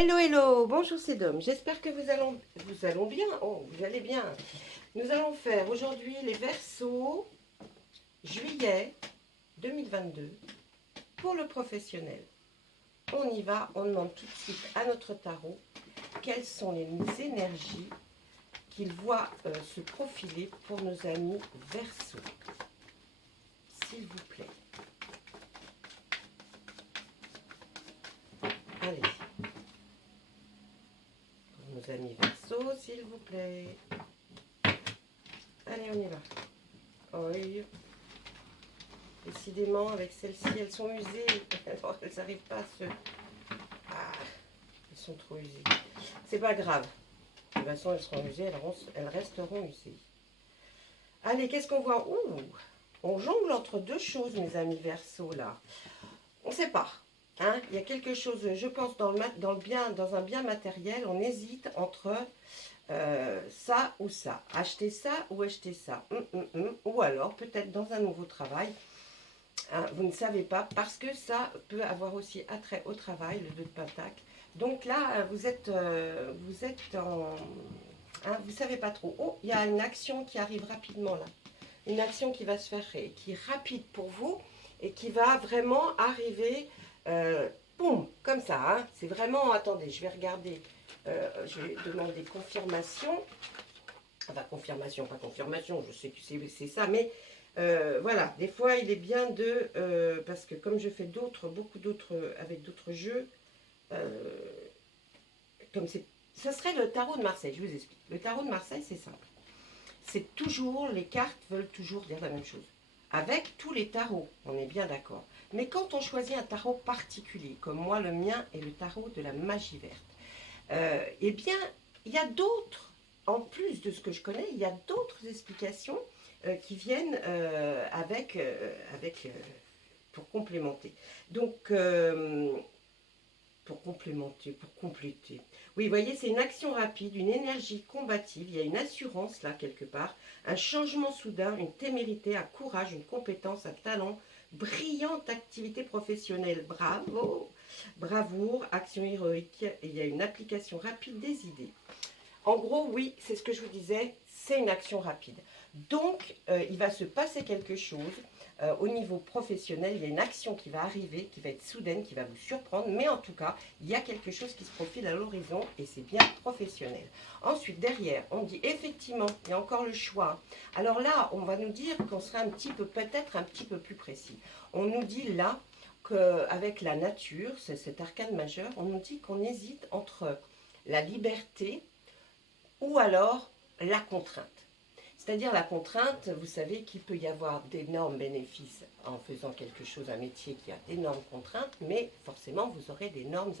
Hello, hello, bonjour c'est Dom, j'espère que vous allez bien, vous allez bien. Nous allons faire aujourd'hui les Verseaux, juillet 2022, pour le professionnel. On y va, on demande tout de suite à notre tarot quelles sont les énergies qu'il voit se profiler pour nos amis Verseaux. S'il vous plaît. Allez. Nos amis Verseaux, s'il vous plaît. Allez, on y va. Oui. Décidément, avec celles-ci, elles sont usées. Alors, elles n'arrivent pas à se... Ah, elles sont trop usées. C'est pas grave. De toute façon, elles seront usées, elles resteront usées. Allez, qu'est-ce qu'on voit? Ouh, on jongle entre deux choses, mes amis Verseaux, là. On ne sait pas. Hein, il y a quelque chose, je pense, dans un bien matériel, on hésite entre ça ou ça. Acheter ça ou acheter ça. Ou alors, peut-être dans un nouveau travail, hein, vous ne savez pas, parce que ça peut avoir aussi attrait au travail, le 2 de Pentacle. Donc là, vous êtes en... Hein, vous ne savez pas trop. Oh, il y a une action qui arrive rapidement là. Une action qui va se faire, qui est rapide pour vous et qui va vraiment arriver... boum, comme ça, hein. C'est vraiment, attendez, je vais regarder, je vais demander confirmation, enfin confirmation, pas confirmation, je sais que c'est ça, mais voilà, des fois il est bien de, parce que comme je fais beaucoup d'autres, avec d'autres jeux, comme c'est, ça serait le tarot de Marseille, je vous explique. Le tarot de Marseille, c'est simple, c'est toujours, les cartes veulent toujours dire la même chose. Avec tous les tarots, on est bien d'accord. Mais quand on choisit un tarot particulier, comme moi le mien est le tarot de la magie verte, eh bien, il y a d'autres, en plus de ce que je connais, il y a d'autres explications qui viennent pour complémenter. Donc, pour complémenter, pour compléter. Oui, vous voyez, c'est une action rapide, une énergie combative, il y a une assurance là quelque part, un changement soudain, une témérité, un courage, une compétence, un talent, brillante activité professionnelle, bravo, bravoure, action héroïque, et il y a une application rapide des idées. En gros, oui, c'est ce que je vous disais, c'est une action rapide. Donc, il va se passer quelque chose au niveau professionnel. Il y a une action qui va arriver, qui va être soudaine, qui va vous surprendre. Mais en tout cas, il y a quelque chose qui se profile à l'horizon et c'est bien professionnel. Ensuite, derrière, on dit effectivement, il y a encore le choix. Alors là, on va nous dire qu'on sera peut-être un petit peu plus précis. On nous dit là qu'avec la nature, c'est cet arcane majeur, on nous dit qu'on hésite entre la liberté ou alors la contrainte. C'est-à-dire la contrainte, vous savez qu'il peut y avoir d'énormes bénéfices en faisant quelque chose, un métier qui a d'énormes contraintes, mais forcément vous aurez d'énormes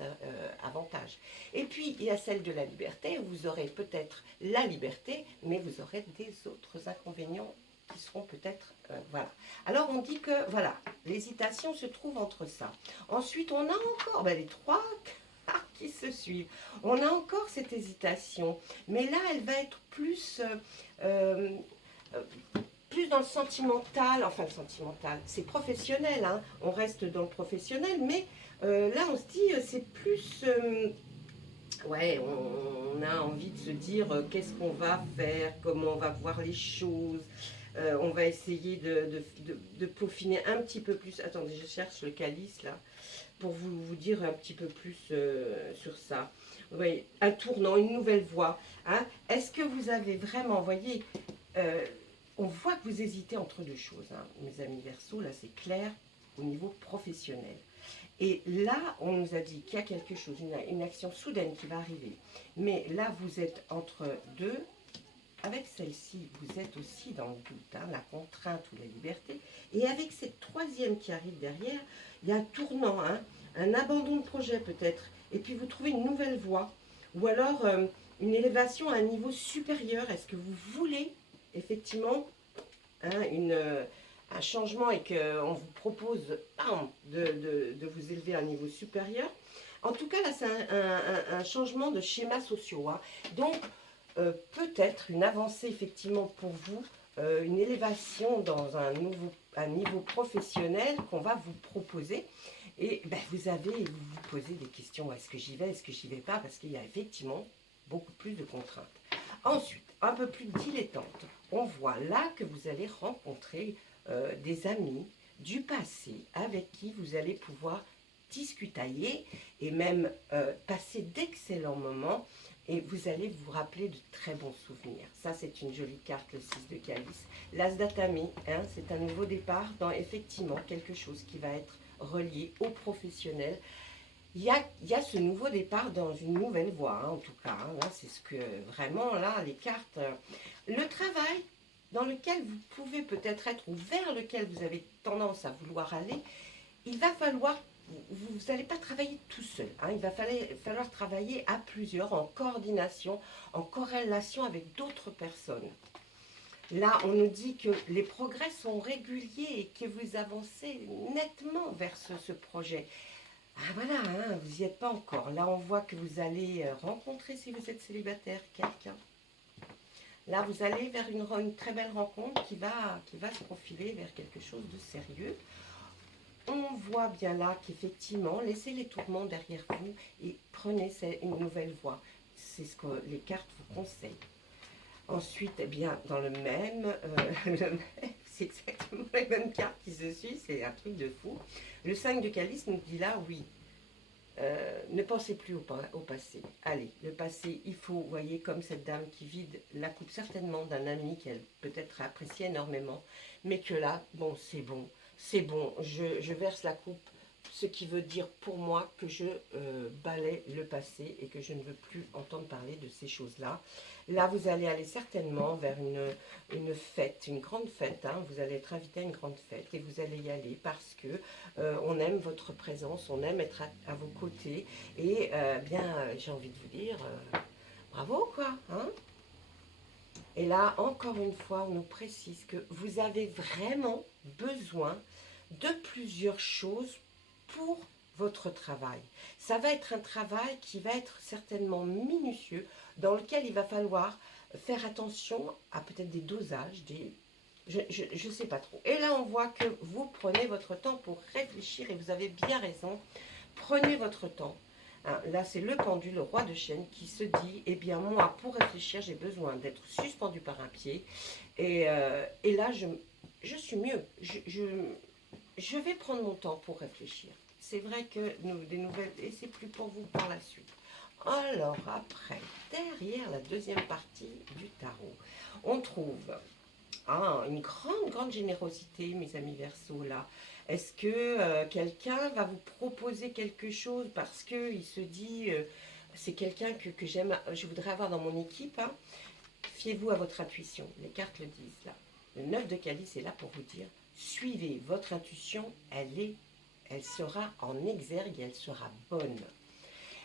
avantages. Et puis il y a celle de la liberté, vous aurez peut-être la liberté, mais vous aurez des autres inconvénients qui seront peut-être... voilà. Alors on dit que, voilà, l'hésitation se trouve entre ça. Ensuite on a encore les trois qui se suivent. On a encore cette hésitation, mais là elle va être plus dans le sentimental, enfin le sentimental, c'est professionnel, hein, on reste dans le professionnel, mais là on se dit c'est plus, ouais, on a envie de se dire qu'est-ce qu'on va faire, comment on va voir les choses, on va essayer de peaufiner un petit peu plus. Attendez, je cherche le calice là, pour vous dire un petit peu plus sur ça. Oui, un tournant, une nouvelle voie. Hein. Est-ce que vous avez vraiment, voyez, on voit que vous hésitez entre deux choses, hein, mes amis Verseaux, là c'est clair au niveau professionnel. Et là, on nous a dit qu'il y a quelque chose, une action soudaine qui va arriver. Mais là, vous êtes entre deux. Avec celle-ci, vous êtes aussi dans le doute, hein, la contrainte ou la liberté. Et avec cette troisième qui arrive derrière, il y a un tournant, hein, un abandon de projet peut-être. Et puis vous trouvez une nouvelle voie. Ou alors une élévation à un niveau supérieur. Est-ce que vous voulez effectivement hein, un changement et qu'on vous propose de vous élever à un niveau supérieur? En tout cas, là, c'est un changement de schéma sociaux. Hein. Donc, peut-être une avancée effectivement pour vous, une élévation dans un niveau professionnel qu'on va vous proposer. Et ben, vous vous posez des questions, est-ce que j'y vais, est-ce que j'y vais pas, parce qu'il y a effectivement beaucoup plus de contraintes. Ensuite, un peu plus dilettante, on voit là que vous allez rencontrer des amis du passé avec qui vous allez pouvoir discutailler et même passer d'excellents moments et vous allez vous rappeler de très bons souvenirs. Ça, c'est une jolie carte, le 6 de calice. L'As d'Atami, hein, c'est un nouveau départ dans effectivement quelque chose qui va être relié au professionnel. Il y a ce nouveau départ dans une nouvelle voie, hein, en tout cas. Hein, là, c'est ce que vraiment, là, les cartes... le travail dans lequel vous pouvez peut-être être ou vers lequel vous avez tendance à vouloir aller, il va falloir... Vous n'allez pas travailler tout seul. Hein, il va falloir travailler à plusieurs, en coordination, en corrélation avec d'autres personnes. Là, on nous dit que les progrès sont réguliers et que vous avancez nettement vers ce projet. Ah voilà, hein, vous n'y êtes pas encore. Là, on voit que vous allez rencontrer, si vous êtes célibataire, quelqu'un. Là, vous allez vers une très belle rencontre qui va se profiler vers quelque chose de sérieux. On voit bien là qu'effectivement, laissez les tourments derrière vous et prenez une nouvelle voie. C'est ce que les cartes vous conseillent. Ensuite, eh bien, dans c'est exactement les mêmes cartes qui se suivent, c'est un truc de fou. Le 5 de calice nous dit là, oui, ne pensez plus au passé. Allez, le passé, il faut, vous voyez, comme cette dame qui vide la coupe certainement d'un ami qu'elle peut-être apprécie énormément, mais que là, bon, c'est bon, je verse la coupe, ce qui veut dire pour moi que je balaie le passé et que je ne veux plus entendre parler de ces choses-là. Là, vous allez aller certainement vers une fête, une grande fête. Hein. Vous allez être invité à une grande fête et vous allez y aller parce que on aime votre présence, on aime être à vos côtés. Et j'ai envie de vous dire, bravo quoi. Hein. Et là, encore une fois, on nous précise que vous avez vraiment besoin de plusieurs choses pour votre travail. Ça va être un travail qui va être certainement minutieux, dans lequel il va falloir faire attention à peut-être des dosages, je ne sais pas trop. Et là, on voit que vous prenez votre temps pour réfléchir, et vous avez bien raison. Prenez votre temps. Hein, là, c'est le pendule, le roi de chêne, qui se dit, eh bien, moi, pour réfléchir, j'ai besoin d'être suspendu par un pied. Et là, je suis mieux. Je vais prendre mon temps pour réfléchir. C'est vrai que des nouvelles, et c'est plus pour vous par la suite. Alors après, derrière la deuxième partie du tarot, on trouve une grande générosité, mes amis Verseau, là. Est-ce que quelqu'un va vous proposer quelque chose parce qu'il se dit, c'est quelqu'un que j'aime, je voudrais avoir dans mon équipe, hein. Fiez-vous à votre intuition, les cartes le disent là. Le 9 de calice est là pour vous dire, suivez votre intuition, elle sera en exergue et elle sera bonne.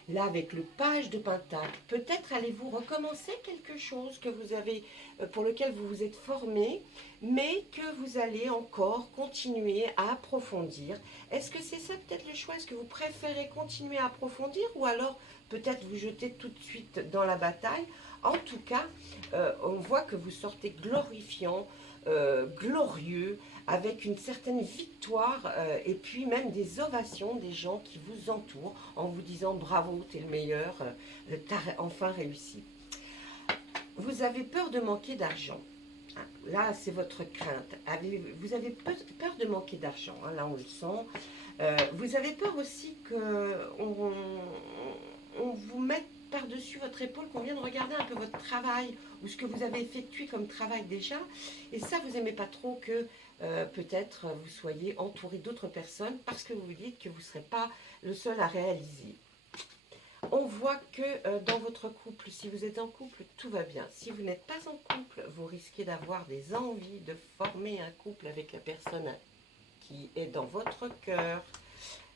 Là, avec le page de Pentacle, peut-être allez-vous recommencer quelque chose que vous avez, pour lequel vous vous êtes formé, mais que vous allez encore continuer à approfondir. Est-ce que c'est ça peut-être le choix? Est-ce que vous préférez continuer à approfondir ou alors peut-être vous jeter tout de suite dans la bataille? En tout cas, on voit que vous sortez glorifiant, glorieux, avec une certaine victoire et puis même des ovations des gens qui vous entourent en vous disant bravo, t'es le meilleur, t'as enfin réussi. Vous avez peur de manquer d'argent. Là, c'est votre crainte. Vous avez peur de manquer d'argent. Hein, là, on le sent. Vous avez peur aussi qu'on vous mette par-dessus votre épaule, qu'on vienne regarder un peu votre travail ou ce que vous avez effectué comme travail déjà. Et ça, vous n'aimez pas trop que peut-être vous soyez entouré d'autres personnes parce que vous vous dites que vous ne serez pas le seul à réaliser. On voit que dans votre couple, si vous êtes en couple, tout va bien. Si vous n'êtes pas en couple, vous risquez d'avoir des envies de former un couple avec la personne qui est dans votre cœur.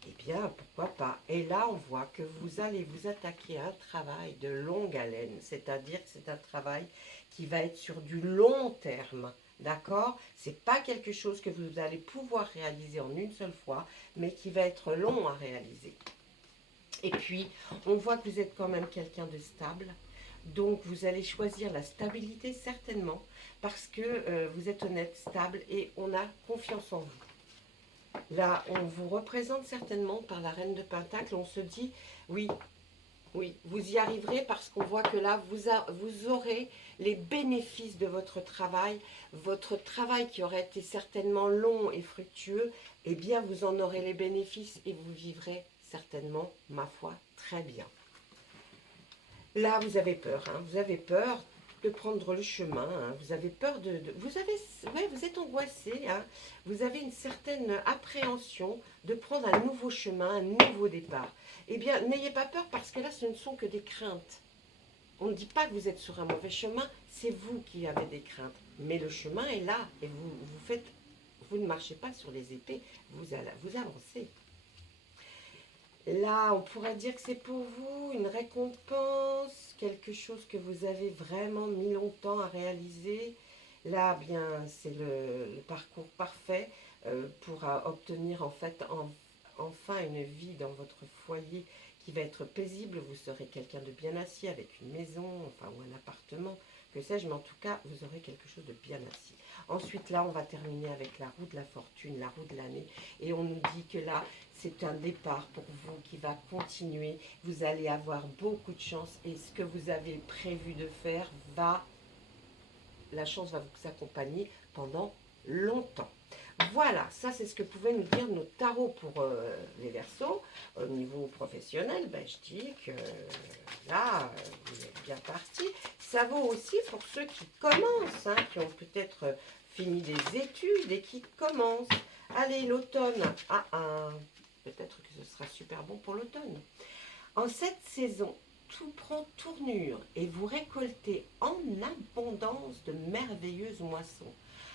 Eh bien, pourquoi pas. Et là, on voit que vous allez vous attaquer à un travail de longue haleine. C'est-à-dire que c'est un travail qui va être sur du long terme. D'accord? C'est pas quelque chose que vous allez pouvoir réaliser en une seule fois, mais qui va être long à réaliser. Et puis, on voit que vous êtes quand même quelqu'un de stable. Donc, vous allez choisir la stabilité certainement, parce que vous êtes honnête, stable, et on a confiance en vous. Là, on vous représente certainement par la reine de Pentacle. On se dit, oui, oui, vous y arriverez parce qu'on voit que là, vous aurez les bénéfices de votre travail qui aurait été certainement long et fructueux, eh bien, vous en aurez les bénéfices et vous vivrez certainement, ma foi, très bien. Là, vous avez peur, hein, vous avez peur de prendre le chemin, hein, vous avez peur vous êtes angoissé, hein, vous avez une certaine appréhension de prendre un nouveau chemin, un nouveau départ. Eh bien, n'ayez pas peur parce que là, ce ne sont que des craintes. On ne dit pas que vous êtes sur un mauvais chemin, c'est vous qui avez des craintes. Mais le chemin est là et vous ne marchez pas sur les épées, vous avancez. Là, on pourrait dire que c'est pour vous une récompense, quelque chose que vous avez vraiment mis longtemps à réaliser. Là, bien, c'est le parcours parfait pour obtenir en fait enfin une vie dans votre foyer qui va être paisible. Vous serez quelqu'un de bien assis avec une maison, enfin ou un appartement, que sais-je, mais en tout cas, vous aurez quelque chose de bien assis. Ensuite, là, on va terminer avec la roue de la fortune, la roue de l'année. Et on nous dit que là, c'est un départ pour vous qui va continuer. Vous allez avoir beaucoup de chance et ce que vous avez prévu de faire la chance va vous accompagner pendant longtemps. Voilà, ça c'est ce que pouvaient nous dire nos tarots pour les Verseaux. Au niveau professionnel, ben, je dis que là, vous êtes bien parti. Ça vaut aussi pour ceux qui commencent, hein, qui ont peut-être fini des études et qui commencent. Allez, l'automne, peut-être que ce sera super bon pour l'automne. En cette saison, tout prend tournure et vous récoltez en abondance de merveilleuses moissons.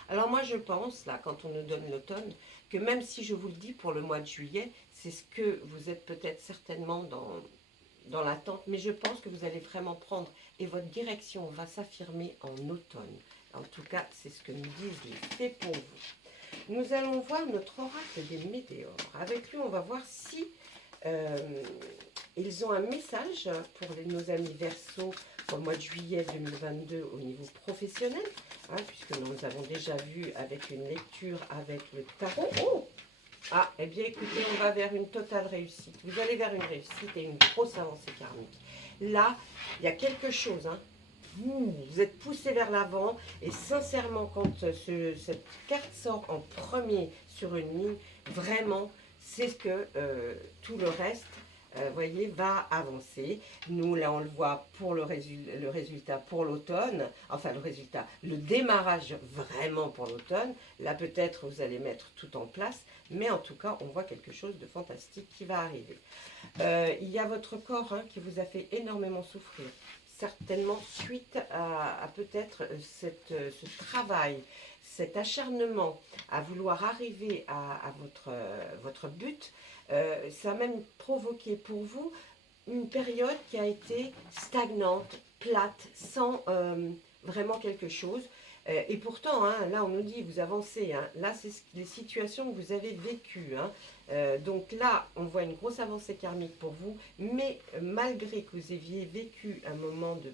Alors moi je pense, là, quand on nous donne l'automne, que même si je vous le dis pour le mois de juillet, c'est ce que vous êtes peut-être certainement dans l'attente, mais je pense que vous allez vraiment prendre et votre direction va s'affirmer en automne. En tout cas, c'est ce que nous disent les fées pour vous. Nous allons voir notre oracle des météores. Avec lui, on va voir si ils ont un message pour nos amis Verseaux pour le mois de juillet 2022 au niveau professionnel, hein, puisque nous avons déjà vu avec une lecture avec le tarot. Oh, eh bien écoutez, on va vers une totale réussite. Vous allez vers une réussite et une grosse avancée karmique. Là, il y a quelque chose, hein. Vous êtes poussé vers l'avant et sincèrement, quand cette carte sort en premier sur une ligne, vraiment, c'est ce que tout le reste, voyez, va avancer. Nous, là, on le voit pour le résultat pour l'automne, enfin le démarrage vraiment pour l'automne. Là, peut-être, vous allez mettre tout en place, mais en tout cas, on voit quelque chose de fantastique qui va arriver. Il y a votre corps, hein, qui vous a fait énormément souffrir. Certainement suite à peut-être ce travail, cet acharnement à vouloir arriver à votre but, ça a même provoqué pour vous une période qui a été stagnante, plate, sans vraiment quelque chose. Et pourtant, hein, là on nous dit vous avancez, hein, là c'est les situations que vous avez vécues. Hein. Donc là on voit une grosse avancée karmique pour vous, mais malgré que vous ayez vécu un moment de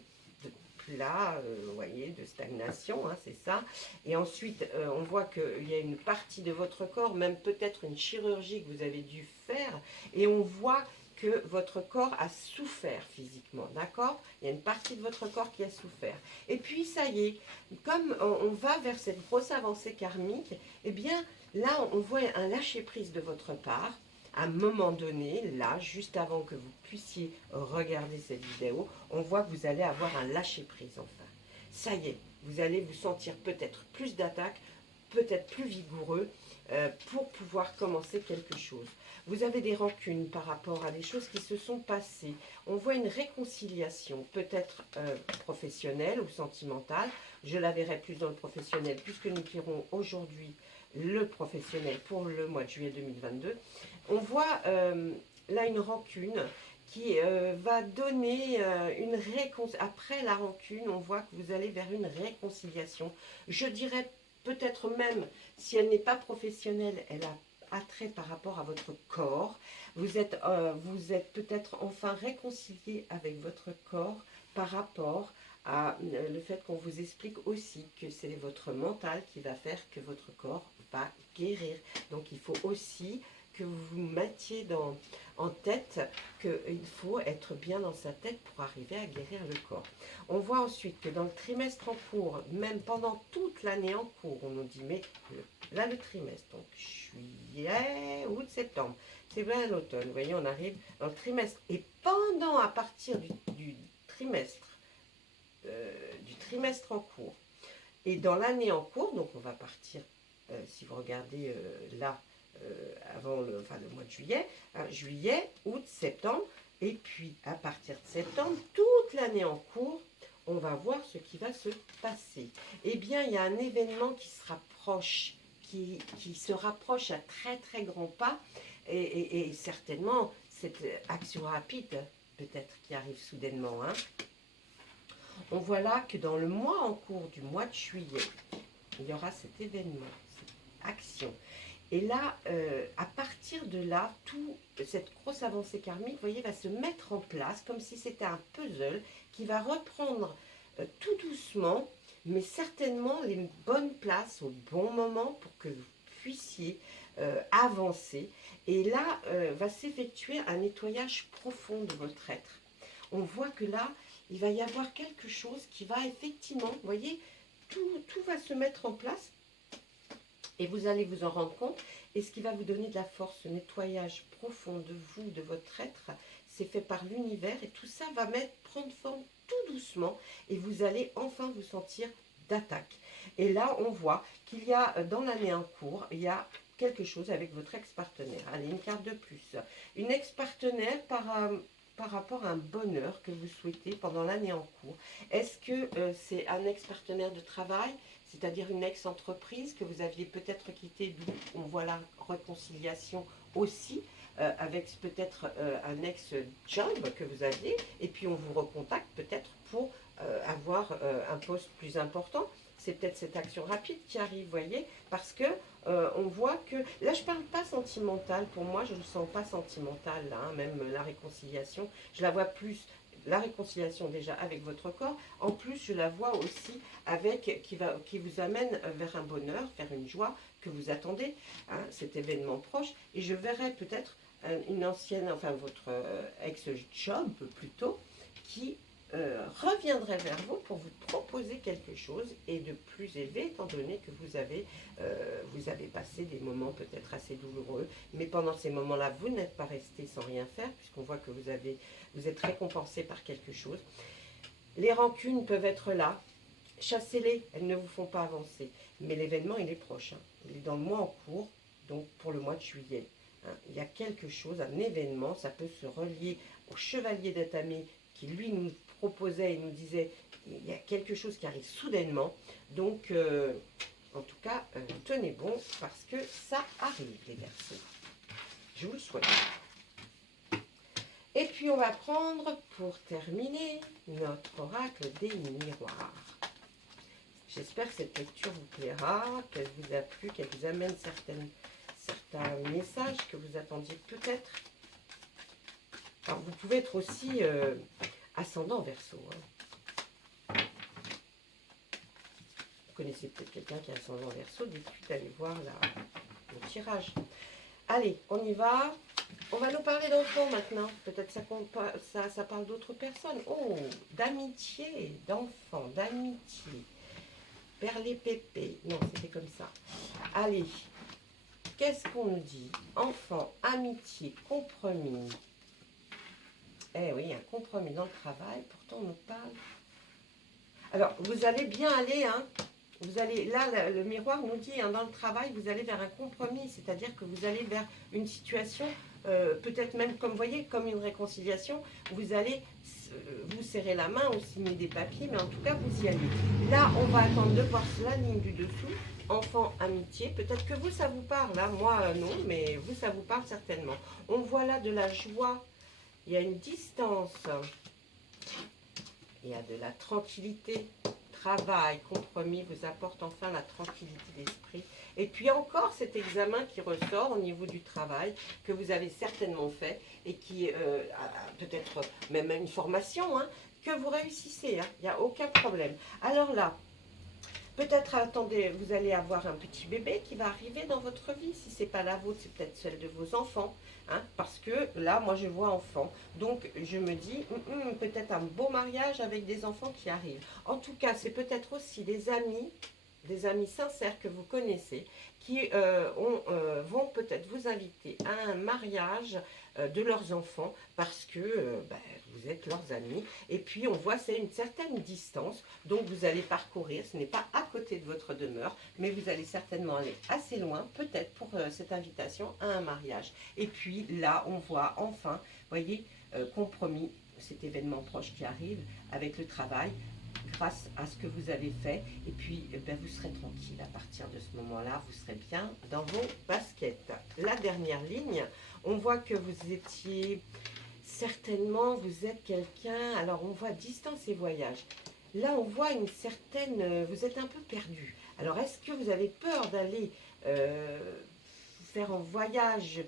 plat, vous voyez, de stagnation, hein, c'est ça. Et ensuite on voit qu'il y a une partie de votre corps, même peut-être une chirurgie que vous avez dû faire, et on voit que votre corps a souffert physiquement, d'accord? Il y a une partie de votre corps qui a souffert. Et puis, ça y est, comme on va vers cette grosse avancée karmique, eh bien, là, on voit un lâcher-prise de votre part. À un moment donné, là, juste avant que vous puissiez regarder cette vidéo, on voit que vous allez avoir un lâcher-prise, enfin. Ça y est, vous allez vous sentir peut-être plus d'attaque, peut-être plus vigoureux, pour pouvoir commencer quelque chose. Vous avez des rancunes par rapport à des choses qui se sont passées. On voit une réconciliation, peut-être professionnelle ou sentimentale. Je la verrai plus dans le professionnel, puisque nous tirons aujourd'hui le professionnel pour le mois de juillet 2022. On voit là une rancune qui va donner une réconciliation. Après la rancune, on voit que vous allez vers une réconciliation. Je dirais peut-être même, si elle n'est pas professionnelle, elle a attrait par rapport à votre corps. Vous êtes peut-être enfin réconcilié avec votre corps par rapport à le fait qu'on vous explique aussi que c'est votre mental qui va faire que votre corps pas guérir. Donc il faut aussi que vous vous mettiez en tête qu'il faut être bien dans sa tête pour arriver à guérir le corps. On voit ensuite que dans le trimestre en cours, même pendant toute l'année en cours, on nous dit, mais là le trimestre, donc juillet, août, septembre, c'est bien l'automne, vous voyez, on arrive dans le trimestre. Et pendant, à partir du trimestre en cours, et dans l'année en cours, donc on va partir, si vous regardez là, avant le mois de juillet, juillet, août, septembre, et puis à partir de septembre, toute l'année en cours, on va voir ce qui va se passer. Eh bien, il y a un événement qui se rapproche, qui se rapproche à très très grands pas, et certainement cette action rapide, peut-être, qui arrive soudainement. Hein. On voit là que dans le mois en cours du mois de juillet, il y aura cet événement, cette action. Et là, à partir de là, cette grosse avancée karmique, vous voyez, va se mettre en place comme si c'était un puzzle qui va reprendre tout doucement, mais certainement les bonnes places au bon moment pour que vous puissiez avancer. Et là, va s'effectuer un nettoyage profond de votre être. On voit que là, il va y avoir quelque chose qui va effectivement, vous voyez, tout va se mettre en place. Et vous allez vous en rendre compte. Et ce qui va vous donner de la force, ce nettoyage profond de vous, de votre être, c'est fait par l'univers. Et tout ça va prendre forme tout doucement. Et vous allez enfin vous sentir d'attaque. Et là, on voit qu'il y a, dans l'année en cours, il y a quelque chose avec votre ex-partenaire. Allez, une carte de plus. Une ex-partenaire par rapport à un bonheur que vous souhaitez pendant l'année en cours. Est-ce que c'est un ex-partenaire de travail ? C'est-à-dire une ex-entreprise que vous aviez peut-être quittée, d'où on voit la réconciliation aussi, avec peut-être un ex-job que vous aviez, et puis on vous recontacte peut-être pour avoir un poste plus important. C'est peut-être cette action rapide qui arrive, vous voyez, parce que on voit que, là je ne parle pas sentimental, pour moi je ne le sens pas sentimental, là, hein, même la réconciliation, je la vois plus, la réconciliation déjà avec votre corps, en plus je la vois aussi avec, qui vous amène vers un bonheur, vers une joie que vous attendez, hein, cet événement proche, et je verrai peut-être une ancienne, enfin votre ex-job plutôt, qui reviendrait vers vous pour vous proposer quelque chose et de plus élevé, étant donné que vous avez passé des moments peut-être assez douloureux, mais pendant ces moments-là, vous n'êtes pas resté sans rien faire, puisqu'on voit que vous êtes récompensé par quelque chose. Les rancunes peuvent être là, chassez-les, elles ne vous font pas avancer, mais l'événement il est proche, hein. Il est dans le mois en cours, donc pour le mois de juillet. Hein. Il y a quelque chose, un événement, ça peut se relier au chevalier d'Atami qui lui nous proposait et nous disait il y a quelque chose qui arrive soudainement. Donc, en tout cas, tenez bon parce que ça arrive les Verseaux. Je vous le souhaite. Et puis, on va prendre pour terminer notre oracle des miroirs. J'espère que cette lecture vous plaira, qu'elle vous a plu, qu'elle vous amène certains messages que vous attendiez peut-être. Alors, vous pouvez être aussi ascendant Verseau. Hein. Vous connaissez peut-être quelqu'un qui est ascendant Verseau, dites-lui d'aller voir le tirage. Allez, on y va. On va nous parler d'enfants maintenant. Peut-être ça parle d'autres personnes. Oh, d'amitié, d'enfants, d'amitié. Perlé pépé. Non, c'était comme ça. Allez, qu'est-ce qu'on nous dit? Enfant, amitié, compromis. Eh oui, un compromis dans le travail. Pourtant, on nous parle. Alors, vous allez bien aller, hein. Vous allez, là, le miroir nous dit, hein, dans le travail, vous allez vers un compromis. C'est-à-dire que vous allez vers une situation, peut-être même, comme vous voyez, comme une réconciliation. Vous allez vous serrer la main ou signer des papiers, mais en tout cas, vous y allez. Là, on va attendre de voir la ligne du dessous. Enfant, amitié. Peut-être que vous, ça vous parle. Là, moi, non, mais vous, ça vous parle certainement. On voit là de la joie. Il y a une distance. Il y a de la tranquillité. Travail, compromis vous apporte enfin la tranquillité d'esprit. Et puis encore cet examen qui ressort au niveau du travail, que vous avez certainement fait, et qui peut-être même une formation, hein, que vous réussissez. Hein, il n'y a aucun problème. Alors là, Peut-être, attendez, vous allez avoir un petit bébé qui va arriver dans votre vie. Si c'est pas la vôtre, c'est peut-être celle de vos enfants. Hein, parce que là, moi, je vois enfant. Donc, je me dis, peut-être un beau mariage avec des enfants qui arrivent. En tout cas, c'est peut-être aussi des amis sincères que vous connaissez, qui vont peut-être vous inviter à un mariage de leurs enfants parce que vous êtes leurs amis. Et puis on voit c'est une certaine distance, donc vous allez parcourir, ce n'est pas à côté de votre demeure, mais vous allez certainement aller assez loin, peut-être pour cette invitation à un mariage. Et puis là, on voit enfin, voyez, compromis, cet événement proche qui arrive avec le travail, grâce à ce que vous avez fait, et puis vous serez tranquille à partir de ce moment-là, vous serez bien dans vos baskets. La dernière ligne, on voit que vous étiez certainement, vous êtes quelqu'un, alors on voit distance et voyage. Là, on voit une certaine, vous êtes un peu perdu. Alors, est-ce que vous avez peur d'aller faire un voyage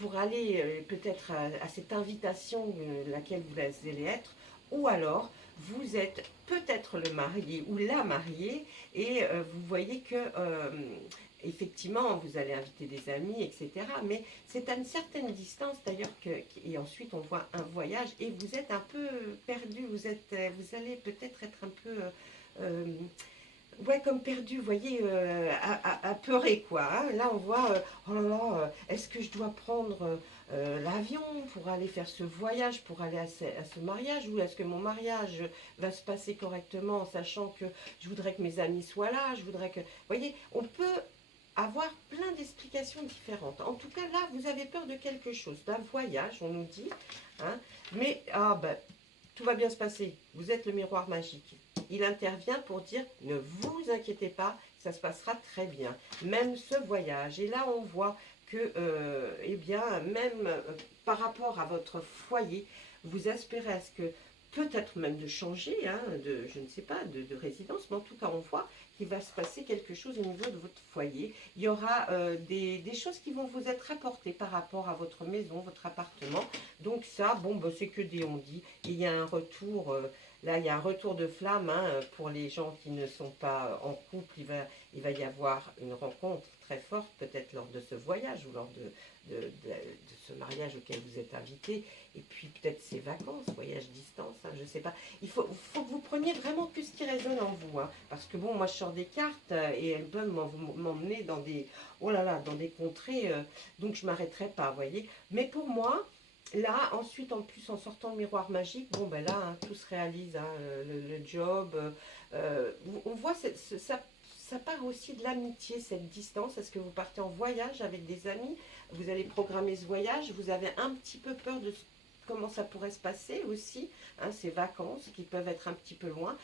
pour aller peut-être à cette invitation laquelle vous allez être, ou alors vous êtes peut-être le marié ou la mariée et vous voyez que effectivement vous allez inviter des amis, etc. Mais c'est à une certaine distance d'ailleurs et ensuite on voit un voyage et vous êtes un peu perdu, vous allez peut-être être un peu ouais, comme perdu, vous voyez, apeuré, quoi. Hein. Là, on voit, oh là là, est-ce que je dois prendre l'avion pour aller faire ce voyage, pour aller à ce mariage, ou est-ce que mon mariage va se passer correctement, en sachant que je voudrais que mes amis soient là, je voudrais que... Vous voyez, on peut avoir plein d'explications différentes. En tout cas, là, vous avez peur de quelque chose, d'un voyage, on nous dit, hein, mais, tout va bien se passer, vous êtes le miroir magique. Il intervient pour dire ne vous inquiétez pas, ça se passera très bien. Même ce voyage. Et là, on voit que, eh bien, même par rapport à votre foyer, vous espérez à ce que peut-être même de changer, hein, je ne sais pas, de résidence, mais en tout cas, on voit qu'il va se passer quelque chose au niveau de votre foyer. Il y aura des choses qui vont vous être apportées par rapport à votre maison, votre appartement. Donc ça, bon, c'est que des on-dit. Il y a un retour... là, il y a un retour de flamme hein, pour les gens qui ne sont pas en couple. Il va y avoir une rencontre très forte, peut-être lors de ce voyage ou lors de ce mariage auquel vous êtes invité. Et puis peut-être ces vacances, voyage distance, hein, je ne sais pas. Il faut que vous preniez vraiment que ce qui résonne en vous. Hein, parce que bon, moi je sors des cartes et elles peuvent m'emmener dans des, oh là là, dans des contrées. Donc je ne m'arrêterai pas, vous voyez. Mais pour moi... Là, ensuite, en plus, en sortant le miroir magique, bon, ben là, hein, tout se réalise, hein, le job. On voit, ça part aussi de l'amitié, cette distance. Est-ce que vous partez en voyage avec des amis? Vous allez programmer ce voyage. Vous avez un petit peu peur de comment ça pourrait se passer aussi, hein, ces vacances qui peuvent être un petit peu loin.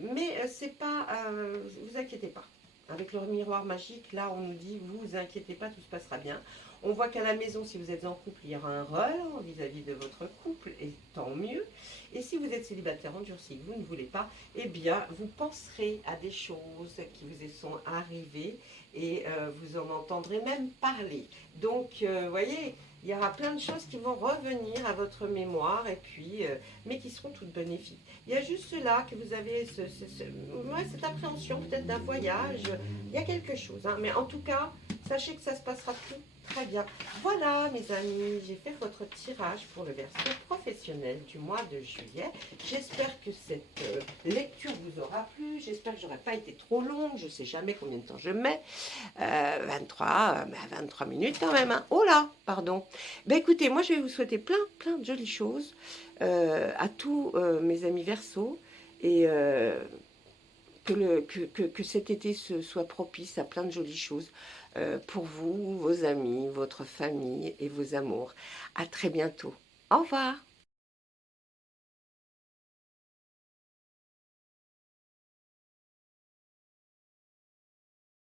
Mais c'est pas, vous inquiétez pas. Avec le miroir magique, là, on nous dit, vous inquiétez pas, tout se passera bien. On voit qu'à la maison, si vous êtes en couple, il y aura un relent vis-à-vis de votre couple, et tant mieux. Et si vous êtes célibataire endurci, que vous ne voulez pas, eh bien, vous penserez à des choses qui vous sont arrivées et vous en entendrez même parler. Donc, vous voyez, il y aura plein de choses qui vont revenir à votre mémoire, et puis, mais qui seront toutes bénéfiques. Il y a juste là que vous avez cette appréhension peut-être d'un voyage. Il y a quelque chose, hein, mais en tout cas, sachez que ça se passera tout très bien. Voilà mes amis, j'ai fait votre tirage pour le verso professionnel du mois de juillet. J'espère que cette lecture vous aura plu. J'espère que je n'aurai pas été trop longue. Je ne sais jamais combien de temps je mets. 23 minutes quand même. Hein. Oh là, pardon. Ben écoutez, moi je vais vous souhaiter plein de jolies choses à tous mes amis verso. Et... que cet été soit propice à plein de jolies choses pour vous, vos amis, votre famille et vos amours. À très bientôt. Au revoir.